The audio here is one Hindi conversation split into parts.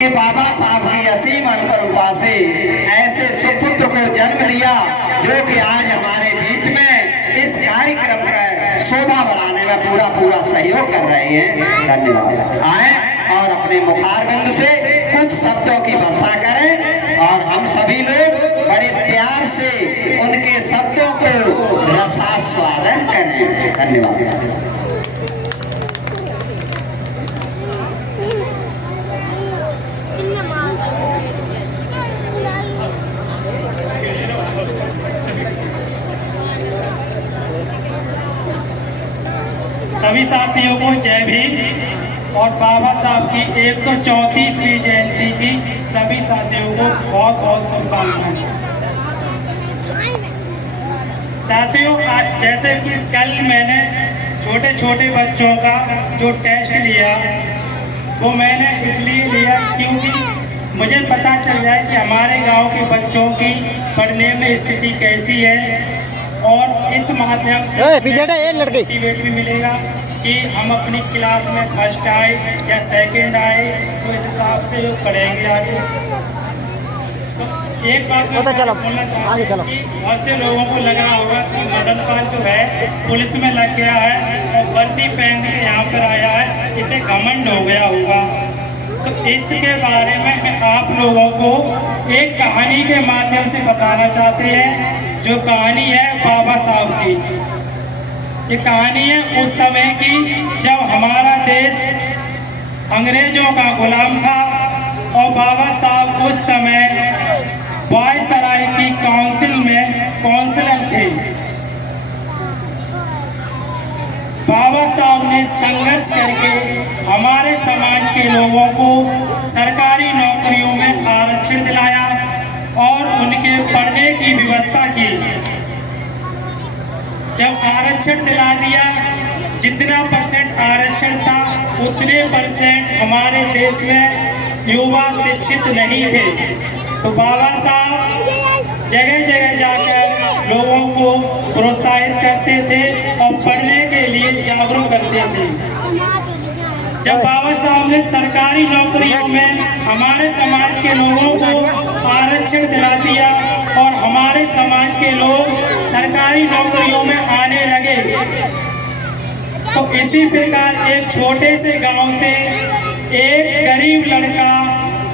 बाबा साहब की असीम अनुकंपा से ऐसे सुपुत्र को जन्म दिया जो कि आज हमारे बीच में इस कार्यक्रम का शोभा बढ़ाने में पूरा सहयोग कर रहे हैं। धन्यवाद। आए और अपने मुखारबिंद से कुछ शब्दों की वर्षा करें और हम सभी लोग बड़े प्यार से उनके शब्दों को रसास्वादन करें। धन्यवाद। सभी साथियों को जय भीम और बाबा साहब की 134वीं जयंती की सभी साथियों को बहुत बहुत शुभकामनाएं। साथियों, जैसे कि कल मैंने छोटे छोटे बच्चों का जो टेस्ट लिया वो मैंने इसलिए लिया क्योंकि मुझे पता चल जाए कि हमारे गांव के बच्चों की पढ़ने में स्थिति कैसी है और इस माध्यम से मोटिवेट भी मिलेगा कि हम अपनी क्लास में फर्स्ट आए या सेकंड आए, तो इस हिसाब से लोग पढ़ेंगे आगे। तो एक बात मैं बोलना चाहता हूँ कि बहुत से लोगों को लग रहा होगा कि मदन पाल जो है पुलिस में लग गया है और वर्दी पहन के यहाँ पर आया है, इसे घमंड हो गया होगा। तो इसके बारे में आप लोगों को एक कहानी के माध्यम से बताना चाहते हैं, जो कहानी है बाबा साहब की। ये कहानी है उस समय की जब हमारा देश अंग्रेजों का गुलाम था और बाबा साहब उस समय वायसराय की काउंसिल में काउंसिलर थे। बाबा साहब ने संघर्ष करके हमारे समाज के लोगों को सरकारी नौकरियों में आरक्षण दिलाया और उनके पढ़ने की व्यवस्था की। जब आरक्षण दिला दिया, जितना परसेंट आरक्षण था उतने परसेंट हमारे देश में युवा शिक्षित नहीं थे। तो बाबा साहब जगह जगह जाकर लोगों को प्रोत्साहित करते थे और पढ़ने के लिए जागरूक करते थे। जब बाबा साहब ने सरकारी नौकरियों में हमारे समाज के लोगों को आरक्षण दिला दिया और हमारे समाज के लोग सरकारी नौकरियों में आने लगे, तो इसी प्रकार एक छोटे से गांव से एक गरीब लड़का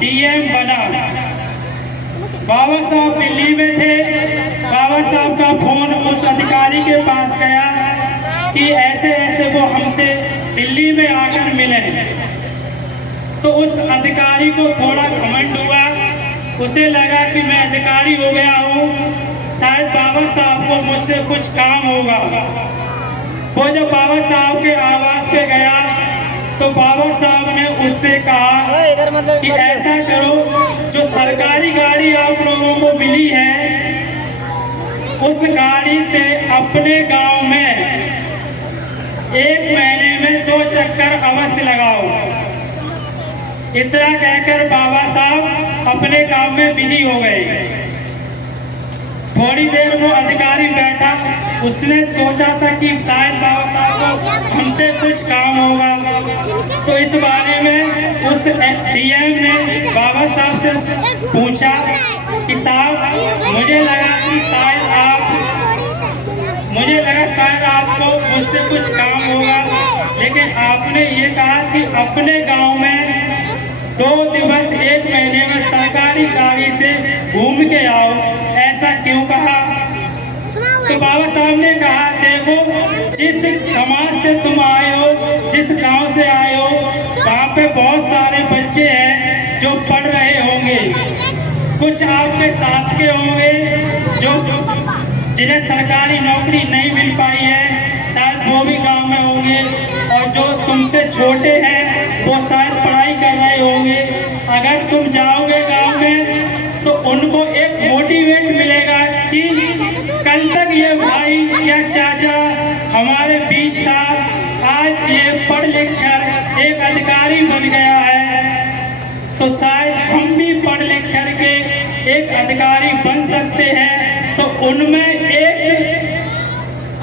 डीएम बना। बाबा साहब दिल्ली में थे। बाबा साहब का फोन उस अधिकारी के पास गया कि ऐसे ऐसे वो हमसे दिल्ली में आकर मिले। तो उस अधिकारी को थोड़ा घमंड हुआ, उसे लगा कि मैं अधिकारी हो गया हूँ, शायद बाबा साहब को मुझसे कुछ काम होगा। वो जब बाबा साहब के आवास पे गया तो बाबा साहब ने उससे कहा कि ऐसा करो, जो सरकारी गाड़ी आप लोगों को मिली है उस गाड़ी से अपने गांव में 1 महीने में 2 चक्कर अवश्य लगाओ। इतना कहकर बाबा साहब अपने काम में बिजी हो गए। थोड़ी देर वो अधिकारी बैठा, उसने सोचा था कि शायद बाबा साहब को हमसे कुछ काम होगा। तो इस बारे में उस डीएम ने बाबा साहब से पूछा कि साहब मुझे लगा शायद आपको मुझसे कुछ काम होगा, लेकिन आपने ये कहा कि अपने गांव में 2 दिवस 1 महीने में सरकारी गाड़ी से घूम के आओ, ऐसा क्यों कहा? तो बाबा साहब ने कहा, देखो जिस समाज से तुम आए हो, जिस गांव से आए हो, वहाँ पे बहुत सारे बच्चे हैं जो पढ़ रहे होंगे। कुछ आपके साथ के होंगे जो जिन्हें सरकारी नौकरी नहीं मिल पाई है, शायद वो भी गांव में होंगे, और जो तुमसे छोटे हैं वो शायद पढ़ाई कर रहे होंगे। अगर तुम जाओगे गांव में तो उनको एक मोटिवेट मिलेगा कि कल तक ये भाई या चाचा हमारे बीच था, आज ये पढ़ लिख कर एक अधिकारी बन गया है, तो शायद हम भी पढ़ लिख करके एक अधिकारी बन सकते हैं। तो उनमें एक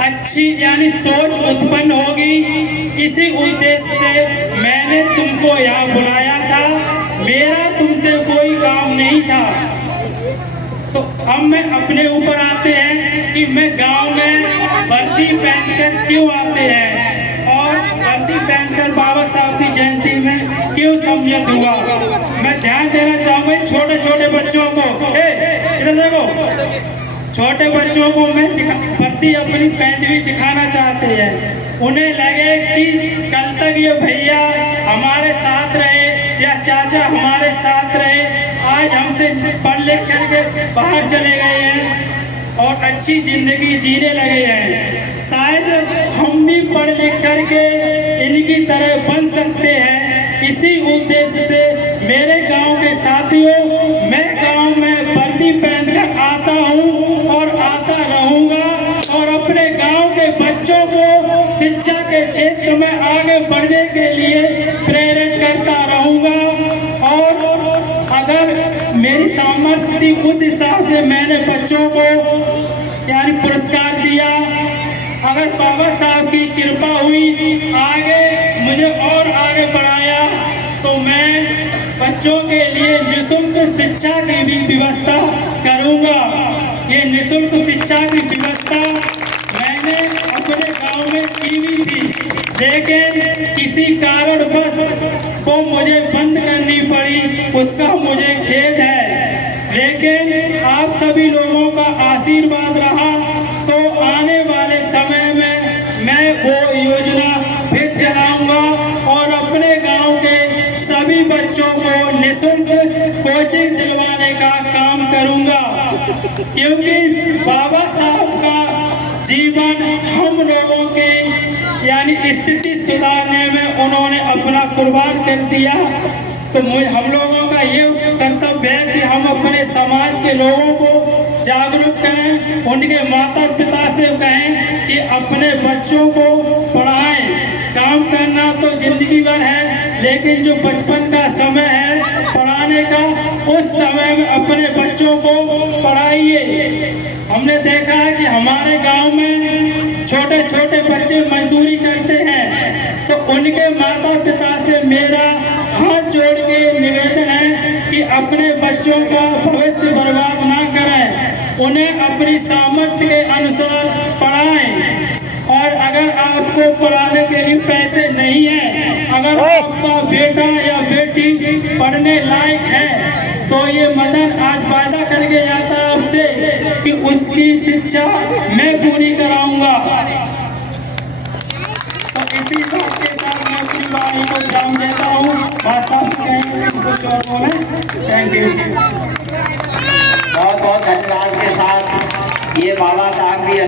अच्छी यानी सोच उत्पन्न होगी। इसी उद्देश्य से मैंने तुमको यहाँ बुलाया था। मेरा तुमसे कोई काम नहीं था। तो अब मैं अपने ऊपर आते हैं कि मैं गांव में वर्दी पहनकर क्यों आते हैं और वर्दी पहनकर बाबा साहब की जयंती में क्यों सम्मिलित हुआ। मैं ध्यान देना चाहूंगा छोटे छोटे बच्चों को, इधर देखो, छोटे बच्चों को मैं वर्दी अपनी पहनती हुई दिखाना चाहते हैं। उन्हें लगे कि कल तक ये भैया हमारे साथ रहे या चाचा हमारे साथ रहे, आज हमसे पढ़ लिख करके बाहर चले गए हैं और अच्छी जिंदगी जीने लगे हैं। शायद हम भी पढ़ लिख करके इनकी तरह बन सकते हैं। इसी उद्देश्य से मेरे गांव के साथियों, मैं गांव में वर्दी पहनकर आता हूं और आता रहूंगा और अपने गांव के बच्चों को शिक्षा के क्षेत्र में आगे बढ़ने के लिए प्रेरित करता रहूंगा। और अगर मेरी सामर्थ्य उस हिसाब से मैंने बच्चों को यानी पुरस्कार दिया, अगर बाबा साहब की कृपा हुई आगे मुझे और आगे बढ़ाया, तो मैं बच्चों के लिए निःशुल्क शिक्षा की भी व्यवस्था करूंगा। ये निःशुल्क शिक्षा की व्यवस्था मैंने अपने गांव में की भी थी, लेकिन किसी कारणवश वो मुझे बंद करनी पड़ी, उसका मुझे खेद है। लेकिन आप सभी लोगों का आशीर्वाद रहा तो आने वाले समय में मैं वो योजना फिर चलाऊंगा और अपने गांव के सभी बच्चों को निःशुल्क कोचिंग दिलवाने का काम करूंगा, क्योंकि बाबा साहब का जीवन हम लोगों के यानी स्थिति सुधारने में उन्होंने अपना कुर्बान कर दिया। तो हम लोगों का ये कर्तव्य है कि हम अपने समाज के लोगों को जागरूक करें, उनके माता पिता से कहें कि अपने बच्चों को पढ़ाएं। काम करना तो जिंदगी भर है, लेकिन जो बचपन का समय है पढ़ाने का, उस समय में अपने बच्चों को पढ़ाइए। हमने देखा है कि हमारे गांव में छोटे छोटे बच्चे मजदूरी करते हैं, तो उनके माता पिता से मेरा हाथ जोड़ के निवेदन है कि अपने बच्चों का भविष्य बर्बाद ना करें, उन्हें अपनी सामर्थ्य के अनुसार पढ़ाएं। और अगर आपको पढ़ाने के लिए पैसे नहीं है, अगर आपका बेटा या बेटी पढ़ने लायक है, तो ये मदन आज वायदा करके जाता है आपसे कि उसकी शिक्षा मैं पूरी कराऊंगा। तो इसी बात के साथ मैं अपनी वाणी को विराम देता हूँ। भाषा से कहेंगे कुछ और बोले। Thank you. बहुत बहुत धन्यवाद के साथ ये बाबा साहब की